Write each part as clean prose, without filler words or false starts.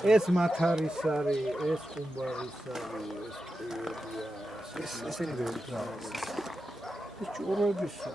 ეს მათარის არის, ეს კუმბარის არის, ეს ესენი გერია. ეს ჭურებისა.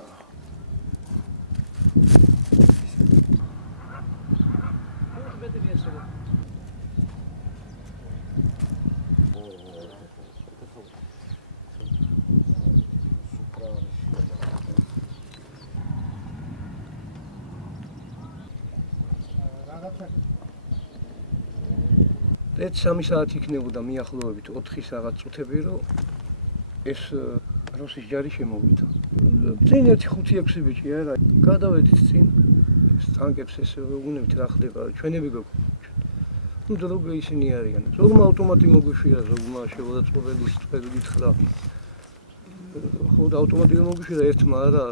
ეს 3 საათი იქნებოდა მიახლოებით 4 რაღაც წუთები, რომ ეს რუსის ჯარი შემოვიდა. წინ 1-5-6 ბიჭი არა, გადავედით წინ. ეს ტანკებს ეს უნებით რა ხდება, ჩვენები გვაქვს. ნუ დროგა ისინი არიან. ზოგმა ავტომატი მოგვიშვია, ზოგმა შევადაწყვეტილი სწორად გითხრა. ხო და ავტომატი მოგვიშვია ერთმა არა,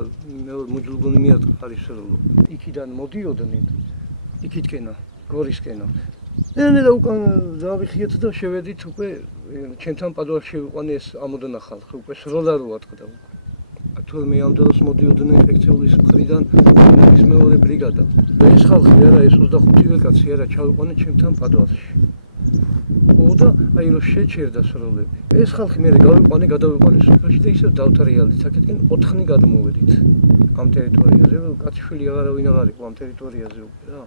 მეორე მოძულგონი მიატყა არის რომ იქიდან მოდიოდნენ. იქითკენა, გორისკენა. და უკან დავიხიეთ და შევედით უკვე ჩემთან პადუაში შევიყვანე ეს ამოდანა ხალხი უკვე სროლა რო ატყდა უკვე. თურმე ამ დროს მოდიოდნენ ინფექციის მხრიდან ის მეორე ბრიგადა. და ეს ხალხი არა ეს 25-ვე კაცი არა ჩავიყვანე ჩემთან პადუაში. და აი რო შეჩერდა სროლები. ეს ხალხი მე გადავიყვანე სოფელში და ისევ დავთრიალდით აქეთკენ 4 ხნი გადმოვედით ამ ტერიტორიაზე. კაცშვილი აღარავინ აღარ იყო ამ ტერიტორიაზე უკვე რა.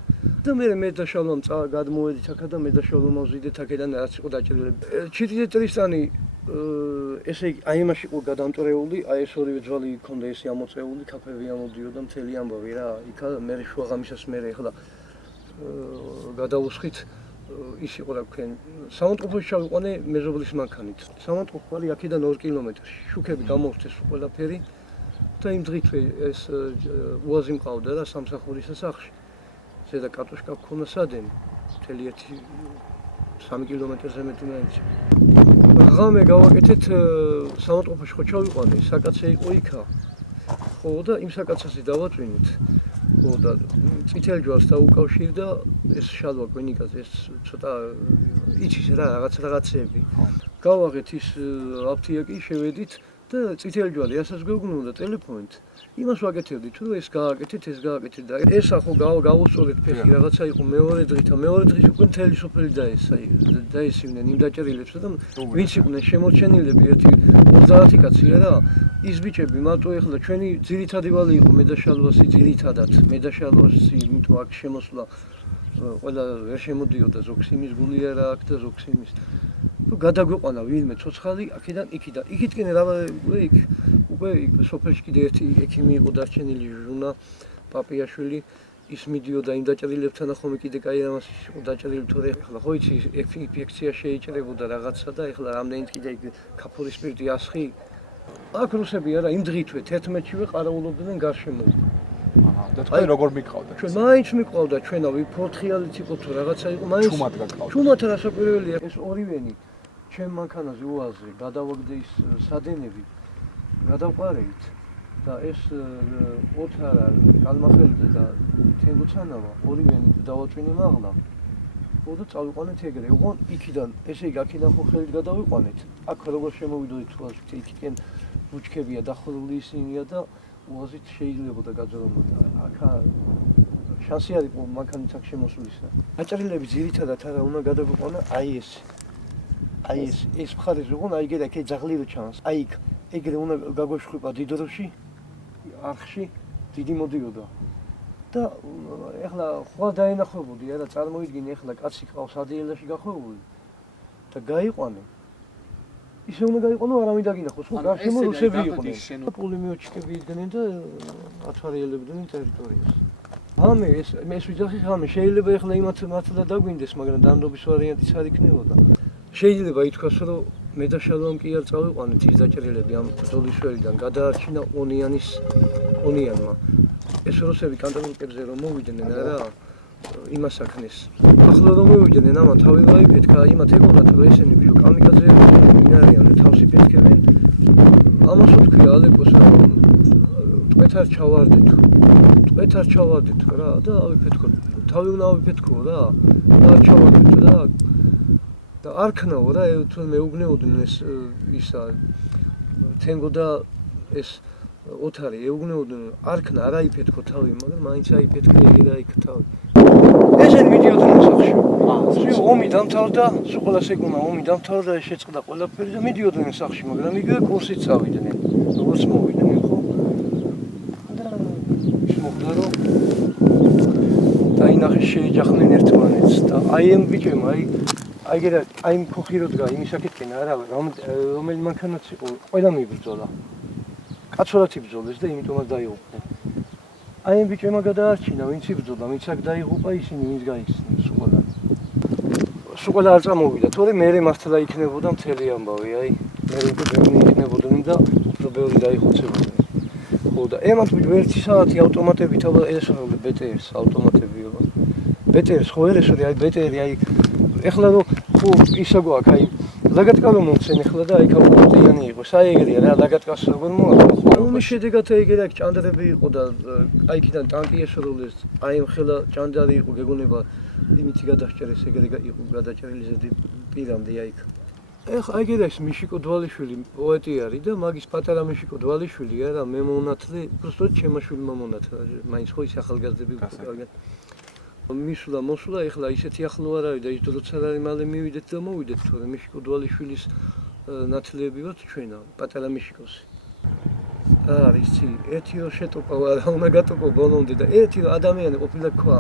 და მე დაშალვამ გადმოვედით აქა და მე დაშალვამ ავზიდეთ აქედან რაც იყო დაჭრილი. ჩიტიეტრისანი ესე იგი აი იმაში იყო გადამტრეული, აი ეს ორივე ძვალი ქონდა ესე ამოწეული, კაფეები ამოდიოდა მთელი ამბავი რა. იქა მე შუაღამისას მე ეხლა გადავუსხით ის იყო რა ქვენ სამონტყოფოში ჩავიყვანე მეზობლის მანქანით. სამონტყოფო არის აქედან 2 კილომეტრში. შუქები გამოვსდეს ყველაფერი და იმ დღითვე ეს უაზი მყავდა რა სამსახურის სახში. ზედა კატუშკა გქონდა სადენი, მთელი 3 კილომეტრზე მეტი მაინც. ღამე გავაკეთეთ სამონტყოფოში ხო ჩავიყვანე, საკაცე იყო იქა. ხო და იმ საკაცაზე დავაწვინეთ. ხო და წითელ ჯვარს დაუკავშირდა ეს შალვა გვენიკაზე, ეს ცოტა იცის რა რაღაცეები. გავაღეთ ის აფთიაკი, შევედით და წითელ ჯვარი ასაც გვეუბნოდა ტელეფონით. იმას ვაკეთებდით, თუ ეს გააკეთეთ და ეს ახო გავუსწორეთ ფეხი რაღაცა იყო მეორე დღით უკვე მთელი სოფელი დაესივნენ იმ დაჭერილებს და ვინც იყვნენ შემორჩენილები 30 კაცი არა ის ბიჭები მარტო ეხლა ჩვენი ძირითადი ვალი იყო მედაშალვასი ძირითადად მედაშალვასი იმიტომ აქ შემოსვლა ყველა ვერ შემოდიოდა ზოგს იმის გული არა აქ და ზოგს იმის თუ გადაგვეყვანა ვინმე ცოცხალი აქედან იქითკენ რა უკვე სოფელში კიდე ერთი ექიმი იყო დარჩენილი ჟუნა პაპიაშვილი ის მიდიოდა იმ დაჭერილებთან ახლა კიდე კაი რამას იყო დაჭერილი თორე ახლა ხო იცი ინფექცია შეიჭრებოდა რაღაცა და ახლა რამდენიც კიდე კაფური სპირტი ასხი აქ რუსები არა იმ დღითვე 11-შივე ყარაულობდნენ გარშემო და თქვენ როგორ მიყავდა ჩვენ მაინც მიყავდა ჩვენავი ფოთხიალიც იყო თუ რაღაცა იყო მაინც ჩუმად რასაკვირველია ეს ორივენი ჩემ მანქანაზე უაზრი გადავაგდე ის სადენები გადავყარეთ და ეს ოთარა კალმახელზე და თენგუცანავა ორივენი დავაწვინე მაღლა და წავიყვანეთ ეგრე ოღონ იქიდან ესე იგი აქედან ხო ხელით გადავიყვანეთ აქ როგორ შემოვიდოდით უაზრით იქიდან ბუჩქებია დახურული ისინია და უაზრით შეიძლებოდა გაძრომოდა აქ შანსი არის მანქანით აქ შემოსვლისა დაჭერილები ძირითადად არა უნდა გადავიყვანა აი ეს მხარეს ოღონ აი ეგრე აქ ძაღლი რო ჩანს აი იქ ეგრე უნდა გაგვეშხვება დიდროში არხში დიდი მოდიოდა და ეხლა ხვალ დაენახებოდი არა წარმოიდგინე ეხლა კაცი ყავს ადიელაში გახვეული და გაიყვანე ისე უნდა გაიყვანო არავინ დაგინახოს ხო გარშემო რუსები იყვნენ პულემიოტჩიკები იდგნენ და ათვარიელებდნენ ტერიტორიას ამე ეს ვიძახი ხამე შეიძლება ეხლა იმათ მართლა დაგვინდეს მაგრამ დანდობის ვარიანტიც არ იქნებოდა შეიძლება ითქვას რომ მე და შალვამ კი არ წავიყვანეთ ის დაჭერილები ამ ბრძოლის შორიდან გადაარჩინა ონიანმა ეს რუსები კანტონიკებზე რომ მოვიდნენ არა იმას აქნეს ახლა რომ მოვიდნენ ამა თავი გაიფეთქა იმათ ეგონათ რომ ესენი ბიო კამიკაძეები ინარიან თავსი ფეთქებენ ამას ვთქვია ალეკოს ტყვეთარ ჩავარდეთ რა და ავიფეთქო თავი უნდა ავიფეთქო რა და ჩავარდეთ რა და არ ქნაო რა თუ მეუგნეოდნენ ეს ისა თენგო და ეს ოთარი ეუგნეოდნენ არ ქნა არ აიფეთქო თავი მაგრამ მაინც აიფეთქე ეგ და იქ თავი ესენი მიდიოდნენ სახში. ომი დამთავრდა, სულ ყველას ეგონა ომი დამთავრდა, შეწყდა ყველაფერი და მიდიოდნენ სახში, მაგრამ იგივე კურსით წავიდნენ. როგორც მოვიდნენ, ხო? და ის მოხდა რომ დაინახეს შეეჯახნენ ერთმანეთს და აი ამ ბიჭებმა, აი იმ ხოხი რო დგა, იმის საკითხენ არა, რომელი მანქანაც იყო, ყველა მიბრძოლა. კაცურად იბრძოლეს და იმიტომაც დაიღუპნენ. აი ამ ბიჭებმა გადაარჩინა, ვინც იბრძოლა, ვინც აქ დაიღუპა, ისინი ვინც გაიხსნა სულ. სულ არ წამოვიდა, თორე მე მართლა იქნებოდა მთელი ამბავი, აი მე უკვე ბევრი იქნებოდნენ და უფრო ბევრი დაიხოცებოდნენ. ხო და ემათ ვერთი საათი ავტომატებით ეს BTR-ს ავტომატებიობა. BTR-ს ხო ერეს აი BTR-ი აი ეხლა რომ ხო ისა გვაქვს აი ლაგატკა რომ მომცენ ეხლა და აი ავტომატიანი იყო. საეგერია რა ლაგატკას როგორ მოაქვს ხო? ომის შედეგად ეგერ აქ ჭანდრები იყო და აი იქიდან ტანკი ესრულეს. აი ხელა ჭანდარი იყო გეგონება იმითი გადასჭერეს ეგრე იყო გადაჭერილი ზედი პირამდე აი იქ. ეხლა ეგერ ეს მიშიკო დვალიშვილი პოეტი არის და მაგის პატარა მიშიკო დვალიშვილი არა მე მონათლე უბრალოდ ჩემაშვილმა მონათლა მაინც ხო ის ახალგაზრდები უკრავენ. მოსულა ეხლა ისეთი ახლო არ არის და ის დროც არ არის მალე მივიდეთ და მოვიდეთ თორე მიშიკო დვალიშვილის ნათლები ვართ ჩვენა პატარა მიშიკოსი. არის ერთი რომ შეტოპა არა უნდა გატოპო ბოლომდე და ერთი ადამიანი ყოფილა ქვა